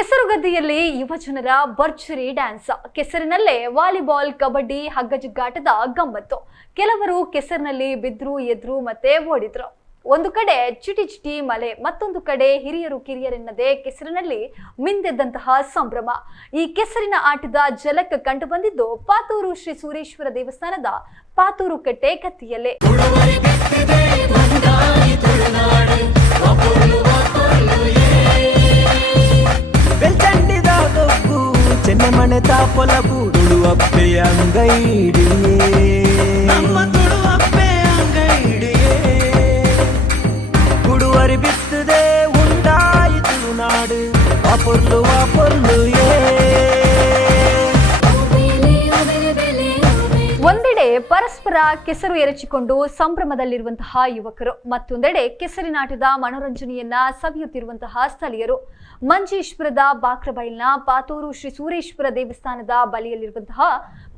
ಕೆಸರುಗದ್ದೆಯಲ್ಲಿ ಯುವಜನರ ಭರ್ಜರಿ ಡ್ಯಾನ್ಸ್. ಕೆಸರಿನಲ್ಲೇ ವಾಲಿಬಾಲ್, ಕಬಡ್ಡಿ, ಹಗ್ಗಜಗ್ಗಾಟದ ಗಮ್ಮತ್ತು. ಕೆಲವರು ಕೆಸರಿನಲ್ಲಿ ಬಿದ್ರು, ಎದ್ರು ಮತ್ತೆ ಓಡಿದ್ರು. ಒಂದು ಕಡೆ ಚಿಟಿ ಚಿಟಿ ಮಲೆ, ಮತ್ತೊಂದು ಕಡೆ ಹಿರಿಯರು ಕಿರಿಯರೆನ್ನದೆ ಕೆಸರಿನಲ್ಲಿ ಮಿಂದೆದ್ದಂತಹ ಸಂಭ್ರಮ. ಈ ಕೆಸರಿನ ಆಟದ ಜಲಕ್ಕೆ ಕಂಡು ಬಂದಿದ್ದು ಪಾತೂರು ಶ್ರೀ ಸೂರೇಶ್ವರ ದೇವಸ್ಥಾನದ ಪಾತೂರು ಕಟ್ಟೆ ಕತ್ತಿಯಲ್ಲೇ ಮಣೆತ ಪೊಲಬು ತುಳು ಅಪ್ಪೆ ಅಂಗೈಡಿಯೇ ನಮ್ಮ ತುಳು ಅಪ್ಪೆ ಅಂಗೈಡಿಯೇ ಗುಡುವರಿ ಬಿತ್ತದೆ ಉಂಟಾಯಿತು ನಾಡು ಆ ಪೊರ್ಲು ಪರಸ್ಪರ ಕೆಸರು ಎರಚಿಕೊಂಡು ಸಂಭ್ರಮದಲ್ಲಿರುವಂತಹ ಯುವಕರು, ಮತ್ತೊಂದೆಡೆ ಕೆಸರಿನಾಟದ ಮನೋರಂಜನೆಯನ್ನ ಸವಿಯುತ್ತಿರುವಂತಹ ಸ್ಥಳೀಯರು. ಮಂಜೇಶ್ವರದ ಬಾಕ್ರಬೈಲ್ನ ಪಾತೂರು ಶ್ರೀ ಸೂರೇಶ್ವರ ದೇವಸ್ಥಾನದ ಬಳಿಯಲ್ಲಿರುವಂತಹ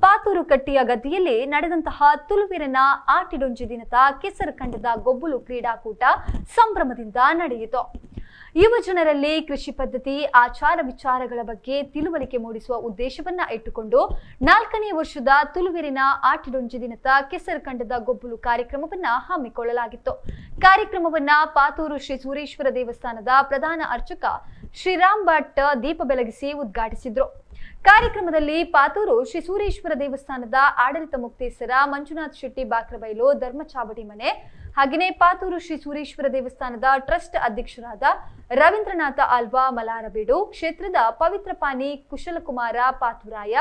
ಪಾತೂರು ಕಟ್ಟಿಯ ಗದ್ದೆಯಲ್ಲಿ ನಡೆದಂತಹ ತುಳುವಿರನ ಆಟಿಡೊಂಜಿ ದಿನದ ಕೆಸರು ಕಂಡದ ಗೊಬ್ಬಲು ಕ್ರೀಡಾಕೂಟ ಸಂಭ್ರಮದಿಂದ ನಡೆಯಿತು. ಯುವ ಜನರಲ್ಲಿ ಕೃಷಿ ಪದ್ಧತಿ, ಆಚಾರ ವಿಚಾರಗಳ ಬಗ್ಗೆ ತಿಳುವಳಿಕೆ ಮೂಡಿಸುವ ಉದ್ದೇಶವನ್ನ ಇಟ್ಟುಕೊಂಡು ನಾಲ್ಕನೇ ವರ್ಷದ ತುಲುವಿರಿನ ಆಟಿಡೊಂಜಿ ದಿನದ ಕೆಸರಕಂಡದ ಗೊಬ್ಬಲು ಕಾರ್ಯಕ್ರಮವನ್ನ ಹಮ್ಮಿಕೊಳ್ಳಲಾಗಿತ್ತು. ಕಾರ್ಯಕ್ರಮವನ್ನ ಪಾತೂರು ಶ್ರೀ ಸೂರೇಶ್ವರ ದೇವಸ್ಥಾನದ ಪ್ರಧಾನ ಅರ್ಚಕ ಶ್ರೀರಾಮ್ ಭಟ್ ದೀಪ ಬೆಳಗಿಸಿ ಉದ್ಘಾಟಿಸಿದ್ರು. ಕಾರ್ಯಕ್ರಮದಲ್ಲಿ ಪಾತೂರು ಶ್ರೀ ಸೂರೇಶ್ವರ ದೇವಸ್ಥಾನದ ಆಡಳಿತ ಮುಕ್ತೇಸರ ಮಂಜುನಾಥ್ ಶೆಟ್ಟಿ ಬಾಕ್ರಬೈಲು ಧರ್ಮಚಾವಡಿ ಮನೆ ಹಾಗೆಯೇ ಪಾತೂರು ಶ್ರೀ ಸೂರೇಶ್ವರ ದೇವಸ್ಥಾನದ ಟ್ರಸ್ಟ್ ಅಧ್ಯಕ್ಷರಾದ ರವೀಂದ್ರನಾಥ ಆಲ್ವಾ ಮಲಾರಬೇಡು, ಕ್ಷೇತ್ರದ ಪವಿತ್ರ ಪಾನಿ ಕುಶಲಕುಮಾರ ಪಾತುರಾಯ,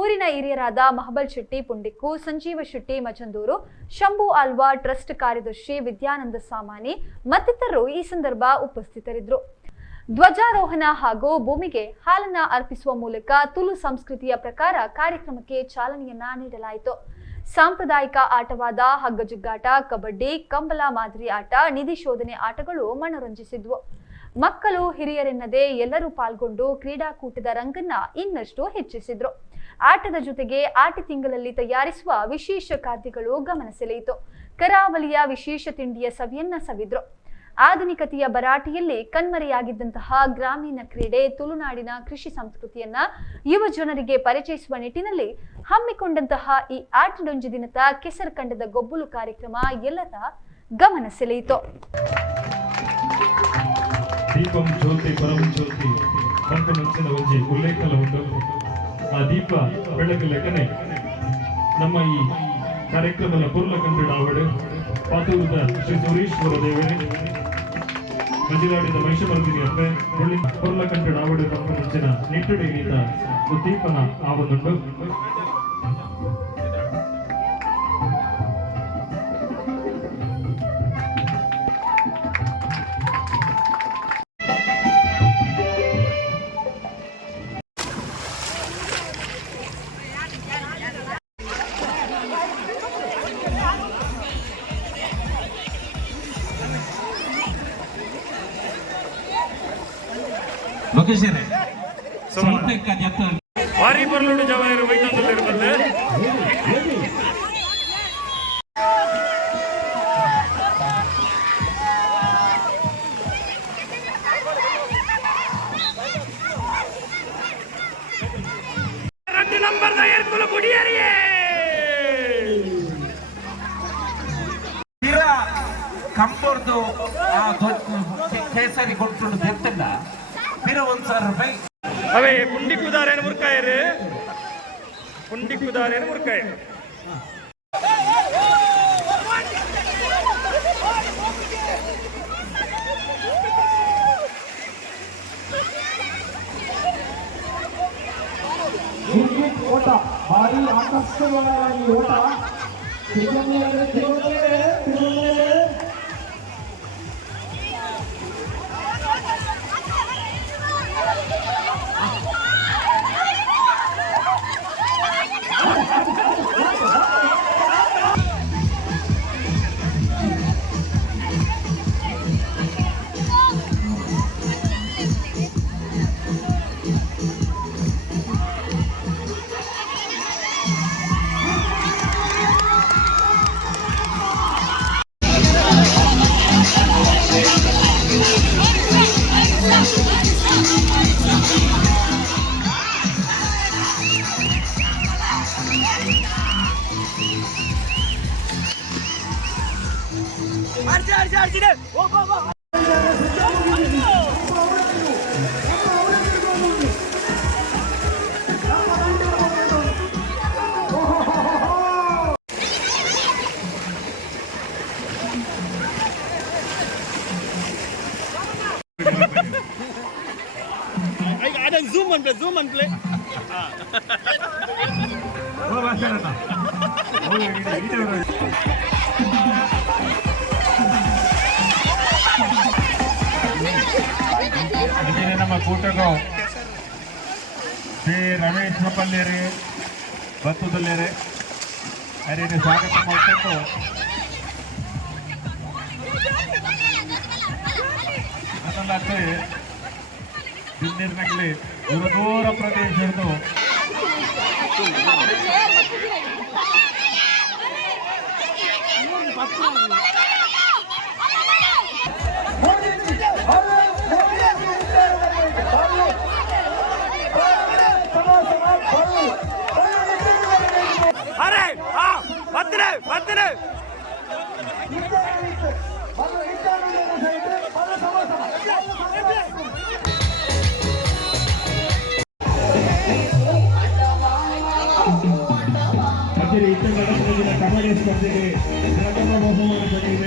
ಊರಿನ ಹಿರಿಯರಾದ ಮಹಬಲ್ ಶೆಟ್ಟಿ ಪುಂಡಿಕ್ಕು, ಸಂಜೀವ ಶೆಟ್ಟಿ ಮಜಂದೂರು, ಶಂಭು ಆಲ್ವಾ ಟ್ರಸ್ಟ್ ಕಾರ್ಯದರ್ಶಿ ವಿದ್ಯಾನಂದ ಸಾಮಾನಿ ಮತ್ತಿತರರು ಈ ಸಂದರ್ಭ ಉಪಸ್ಥಿತರಿದ್ದರು. ಧ್ವಜಾರೋಹಣ ಹಾಗೂ ಭೂಮಿಗೆ ಹಾಲನ್ನ ಅರ್ಪಿಸುವ ಮೂಲಕ ತುಳು ಸಂಸ್ಕೃತಿಯ ಪ್ರಕಾರ ಕಾರ್ಯಕ್ರಮಕ್ಕೆ ಚಾಲನೆಯನ್ನ ನೀಡಲಾಯಿತು. ಸಾಂಪ್ರದಾಯಿಕ ಆಟವಾದ ಹಗ್ಗಜುಗ್ಗಾಟ, ಕಬಡ್ಡಿ ಕಂಬಲ ಮಾದರಿ ಆಟ, ನಿಧಿ ಶೋಧನೆ ಆಟಗಳು ಮನರಂಜಿಸಿದ್ವು. ಮಕ್ಕಳು ಹಿರಿಯರೆನ್ನದೇ ಎಲ್ಲರೂ ಪಾಲ್ಗೊಂಡು ಕ್ರೀಡಾಕೂಟದ ರಂಗನ್ನ ಇನ್ನಷ್ಟು ಹೆಚ್ಚಿಸಿದ್ರು. ಆಟದ ಜೊತೆಗೆ ಆಟಿ ತಿಂಗಳಲ್ಲಿ ತಯಾರಿಸುವ ವಿಶೇಷ ಖಾದ್ಯಗಳು ಗಮನ ಸೆಳೆಯಿತು. ಕರಾವಳಿಯ ವಿಶೇಷ ತಿಂಡಿಯ ಸವಿಯನ್ನ ಸವಿದ್ರು. ಆಧುನಿಕತೆಯ ಭರಾಟೆಯಲ್ಲಿ ಕಣ್ಮರೆಯಾಗಿದ್ದಂತಹ ಗ್ರಾಮೀಣ ಕ್ರೀಡೆ ತುಳುನಾಡಿನ ಕೃಷಿ ಸಂಸ್ಕೃತಿಯನ್ನ ಯುವ ಜನರಿಗೆ ಪರಿಚಯಿಸುವ ನಿಟ್ಟಿನಲ್ಲಿ ಹಮ್ಮಿಕೊಂಡಂತಹ ಈ ಆಟಡೊಂಜಿ ದಿನದ ಕೆಸರು ಕಂಡದ ಗೊಬ್ಬಲು ಕಾರ್ಯಕ್ರಮ ಎಲ್ಲರ ಗಮನ ಸೆಳೆಯಿತು. ನಮ್ಮ ಈ ಕಾರ್ಯಕ್ರಮದ ಪೂರ್ಣ ಕಂಡು ಪಾತೂರದ ಶ್ರೀ ಸುರೇಶ್ವರ ದೇವರೇ. ಮಂಜುನಾಡಿದ ಮಹಿಷಮರ್ದಿನಿ ಅಪ್ಪೆ ಹುಳ್ಳಿ ಕಂಡು ಆವಡು ನಮ್ಮ ಮುಂಚಿನ ನಿಟ್ಟುಡಿ ಉದ್ದೀಪನ ಆವದುಂಡು ಲೊಕೇಶನ್ ವಾರಿ ಬರ್ಲುಡು ಜವಾಹರ್ ವೈದ್ಯಂತಲ್ಲಿರುತ್ತದೆ ಕಂಬರ್ದು ಕೇಸರಿ ಕೊಟ್ಟು ಪುಂಡಿಕ್ಕುದಾರೇನು ಮುರ್ಕಾಯರು ಪುಂಡಿಕ್ಕುದಾರೇನು ಮುರ್ಕಾಯರು ಕ್ರಿಕೆಟ್ ಓಟ ಭಾರಿ ಆಕರ್ಷಕವಾದ ಈ ಓಟ ತಿರುಮಲೆ ತಿರುಮಲೆ ತಿರುಮಲೆ അടിച്ചു അടിച്ചു അടിച്ചിട്ട് ഓ പോ പോ بعدين زوما بلا زوما بلا هو ما كان ಇದೀಗ ನಮ್ಮ ಕೂಟಗೂ ಶ್ರೀ ರಮೇಶ್ ಪಲ್ಲೇರಿ ಭತ್ತದಲ್ಲೇರಿ ಅವರಿಗೆ ಸ್ವಾಗತ ಮಾಡಿಕೊಂಡು ಅದಲ್ಲದೆ ದಿನ್ನೀರಿನಲ್ಲಿ ದೂರ ದೂರ ಪ್ರದೇಶದ್ದು ಅರೆ ಬರ್ತೀನಿ ಬರ್ತೀನಿ ಅದೇ ಇತರ ಕಬಡ್ಡಿ ಸ್ಪರ್ಧೆಗೆ ಪ್ರಥಮ ಬಹುಮಾನ ಪಡೆಯುವ